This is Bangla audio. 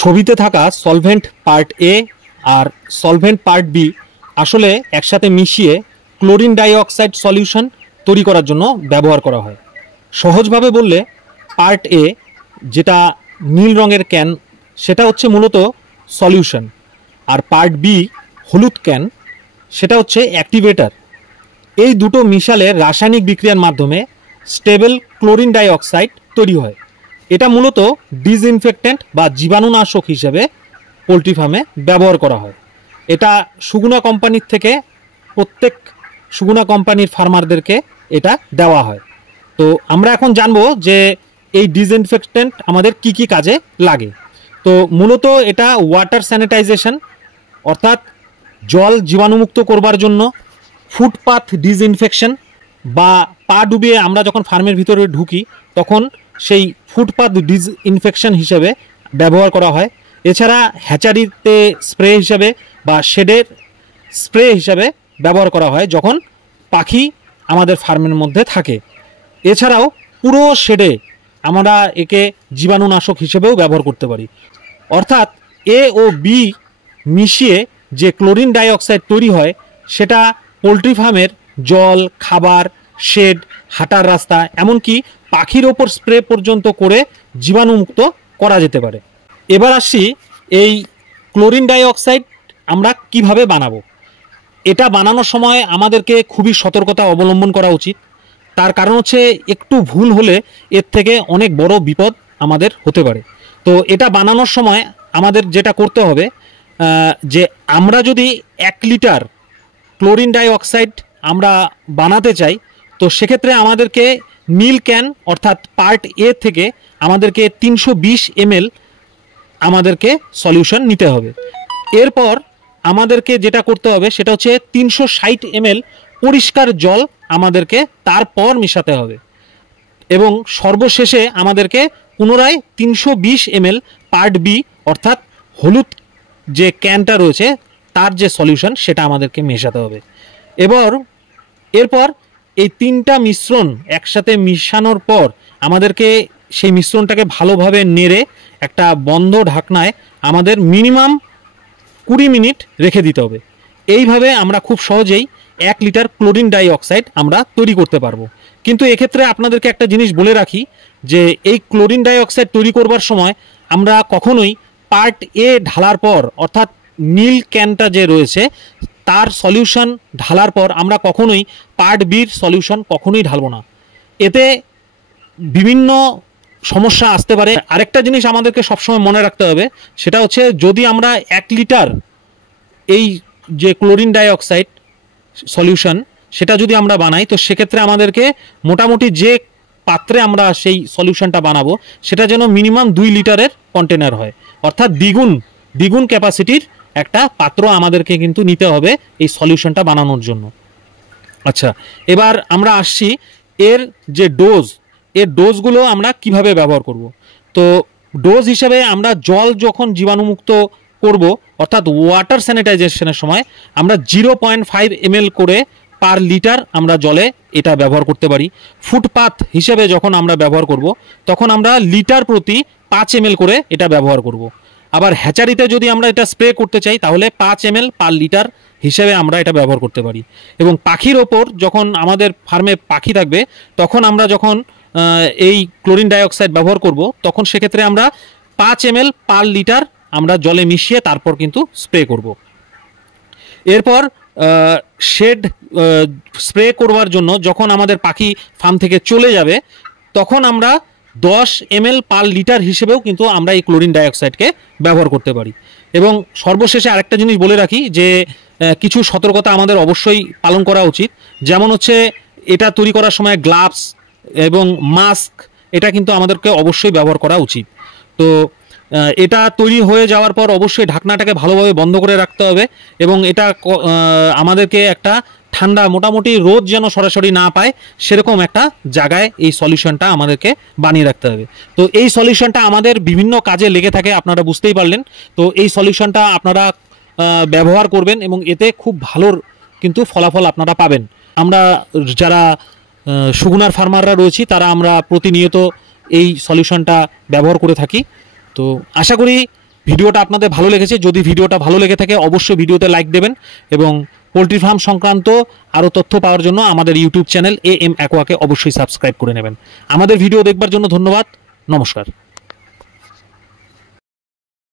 ছবিতে থাকা সলভেন্ট পার্ট এ আর সলভেন্ট পার্ট বি আসলে একসাথে মিশিয়ে ক্লোরিন ডাইঅক্সাইড সলিউশন তৈরি করার জন্য ব্যবহার করা হয়। সহজভাবে বললে পার্ট এ, যেটা নীল রঙের ক্যান, সেটা হচ্ছে মূলত সলিউশন, আর পার্ট বি হলুদ ক্যান, সেটা হচ্ছে অ্যাক্টিভেটার। এই দুটো মিশালে রাসায়নিক বিক্রিয়ার মাধ্যমে স্টেবল ক্লোরিন ডাইঅক্সাইড তৈরি হয়। এটা মূলত ডিসইনফেক্ট্যান্ট বা জীবাণুনাশক হিসেবে পোলট্রি ফার্মে ব্যবহার করা হয়। এটা সুগুনা কোম্পানির থেকে প্রত্যেক সুগুনা কোম্পানির ফার্মারদেরকে এটা দেওয়া হয়। তো আমরা এখন জানবো যে এই ডিসইনফেক্ট্যান্ট আমাদের কি কি কাজে লাগে। তো মূলত এটা ওয়াটার স্যানিটাইজেশন, অর্থাৎ জল জীবাণুমুক্ত করবার জন্য, ফুটপাথ ডিসইনফেকশন বা পা ডুবিয়ে আমরা যখন ফার্মের ভিতরে ঢুকি তখন সেই ফুটপাথ ডিসইনফেকশন হিসেবে ব্যবহার করা হয়। এছাড়া হ্যাচারিতে স্প্রে হিসাবে বা শেডের স্প্রে হিসাবে ব্যবহার করা হয় যখন পাখি আমাদের ফার্মের মধ্যে থাকে। এছাড়াও পুরো শেডে আমরা একে জীবাণুনাশক হিসেবেও ব্যবহার করতে পারি। অর্থাৎ এ ও বি মিশিয়ে যে ক্লোরিন ডাইঅক্সাইড তৈরি হয় সেটা পোলট্রি ফার্মের জল, খাবার, শেড, হাঁটার রাস্তা, এমনকি পাখির ওপর স্প্রে পর্যন্ত করে জীবাণুমুক্ত করা যেতে পারে। এবার আসছি এই ক্লোরিন ডাইঅক্সাইড আমরা কিভাবে বানাবো। এটা বানানোর সময় আমাদেরকে খুবই সতর্কতা অবলম্বন করা উচিত। তার কারণ হচ্ছে একটু ভুল হলে এর থেকে অনেক বড় বিপদ আমাদের হতে পারে। তো এটা বানানোর সময় আমাদের যেটা করতে হবে, যে আমরা যদি 1 লিটার ক্লোরিন ডাইঅক্সাইড আমরা বানাতে চাই, তো সেক্ষেত্রে আমাদেরকে নীল ক্যান অর্থাৎ পার্ট এ থেকে আমাদেরকে 320 ml আমাদেরকে সলিউশন নিতে হবে। এরপর আমাদেরকে যেটা করতে হবে সেটা হচ্ছে 360 ml পরিষ্কার জল আমাদেরকে তারপর মেশাতে হবে, এবং সর্বশেষে আমাদেরকে পুনরায় 320 ml পার্ট বি অর্থাৎ হলুদ যে ক্যানটা রয়েছে তার যে সলিউশন সেটা আমাদেরকে মেশাতে হবে। এরপর এই তিনটা মিশ্রণ একসাথে মিশানোর পর আমাদেরকে সেই মিশ্রণটাকে ভালোভাবে নেড়ে একটা বন্ধ ঢাকনায় আমাদের মিনিমাম 20 মিনিট রেখে দিতে হবে। এইভাবে আমরা খুব সহজেই 1 লিটার ক্লোরিন ডাইঅক্সাইড আমরা তৈরি করতে পারবো। কিন্তু এক্ষেত্রে আপনাদেরকে একটা জিনিস বলে রাখি যে এই ক্লোরিন ডাইঅক্সাইড তৈরি করবার সময় আমরা কখনোই পার্ট এ ঢালার পর, অর্থাৎ নীল ক্যানটা যে রয়েছে তার সলিউশন ঢালার পর আমরা কখনোই পার্ট বির সলিউশন কখনোই ঢালবো না। এতে বিভিন্ন সমস্যা আসতে পারে। আরেকটা জিনিস আমাদেরকে সবসময় মনে রাখতে হবে, সেটা হচ্ছে যদি আমরা 1 লিটার এই যে ক্লোরিন ডাইঅক্সাইড সলিউশন সেটা যদি আমরা বানাই, তো সেক্ষেত্রে আমাদেরকে মোটামুটি যে পাত্রে আমরা সেই সলিউশনটা বানাবো সেটা যেন মিনিমাম 2 লিটারের কন্টেনার হয়, অর্থাৎ দ্বিগুণ ক্যাপাসিটির একটা পাত্র আমাদেরকে কিন্তু নিতে হবে এই সলিউশনটা বানানোর জন্য। আচ্ছা, এবার আমরা আসছি এর যে ডোজগুলো আমরা কিভাবে ব্যবহার করব। তো ডোজ হিসেবে আমরা জল যখন জীবাণুমুক্ত করব, অর্থাৎ ওয়াটার স্যানিটাইজেশনের সময় আমরা 0.5 ml করে পার লিটার আমরা জলে এটা ব্যবহার করতে পারি। ফুটপাথ হিসেবে যখন আমরা ব্যবহার করব তখন আমরা লিটার প্রতি 5 ml করে এটা ব্যবহার করব। আবার হ্যাচারিতে যদি আমরা এটা স্প্রে করতে চাই তাহলে 5 ml পার লিটার হিসেবে আমরা এটা ব্যবহার করতে পারি। এবং পাখির ওপর যখন আমাদের ফার্মে পাখি থাকবে তখন আমরা যখন এই ক্লোরিন ডাইঅক্সাইড ব্যবহার করব তখন সেক্ষেত্রে আমরা 5 ml পার লিটার আমরা জলে মিশিয়ে তারপর কিন্তু স্প্রে করব। এরপর শেড স্প্রে করবার জন্য যখন আমাদের পাখি ফার্ম থেকে চলে যাবে তখন আমরা 10 ml পার লিটার হিসেবেও কিন্তু আমরা এই ক্লোরিন ডাইঅক্সাইডকে ব্যবহার করতে পারি। এবং সর্বশেষে আরেকটা জিনিস বলে রাখি যে কিছু সতর্কতা আমাদের অবশ্যই পালন করা উচিত। যেমন হচ্ছে এটা তৈরি করার সময় গ্লাভস এবং মাস্ক এটা কিন্তু আমাদেরকে অবশ্যই ব্যবহার করা উচিত। তো এটা তৈরি হয়ে যাওয়ার পর অবশ্যই ঢাকনাটাকে ভালোভাবে বন্ধ করে রাখতে হবে, এবং এটা আমাদেরকে একটা ঠান্ডা, মোটামুটি রোদ যেন সরাসরি না পায় সেরকম একটা জায়গায় এই সলিউশনটা আমাদেরকে বানিয়ে রাখতে হবে। তো এই সলিউশনটা আমাদের বিভিন্ন কাজে লেগে থাকে, আপনারা বুঝতেই পারলেন। তো এই সলিউশনটা আপনারা ব্যবহার করবেন এবং এতে খুব ভালো কিন্তু ফলাফল আপনারা পাবেন। আমরা যারা সুগুনার ফার্মাররা রয়েছি তারা আমরা প্রতিনিয়ত এই সলিউশনটা ব্যবহার করে থাকি। তো আশা করি ভিডিওটা আপনাদের ভালো লেগেছে, যদি ভিডিওটা ভালো লেগে থাকে অবশ্যই ভিডিওতে লাইক দেবেন এবং পোলট্রি ফার্ম সংক্রান্ত আরও তথ্য পাওয়ার জন্য আমাদের ইউটিউব চ্যানেল AM অ্যাকোয়াকে অবশ্যই সাবস্ক্রাইব করে নেবেন। আমাদের ভিডিও দেখবার জন্য ধন্যবাদ। নমস্কার।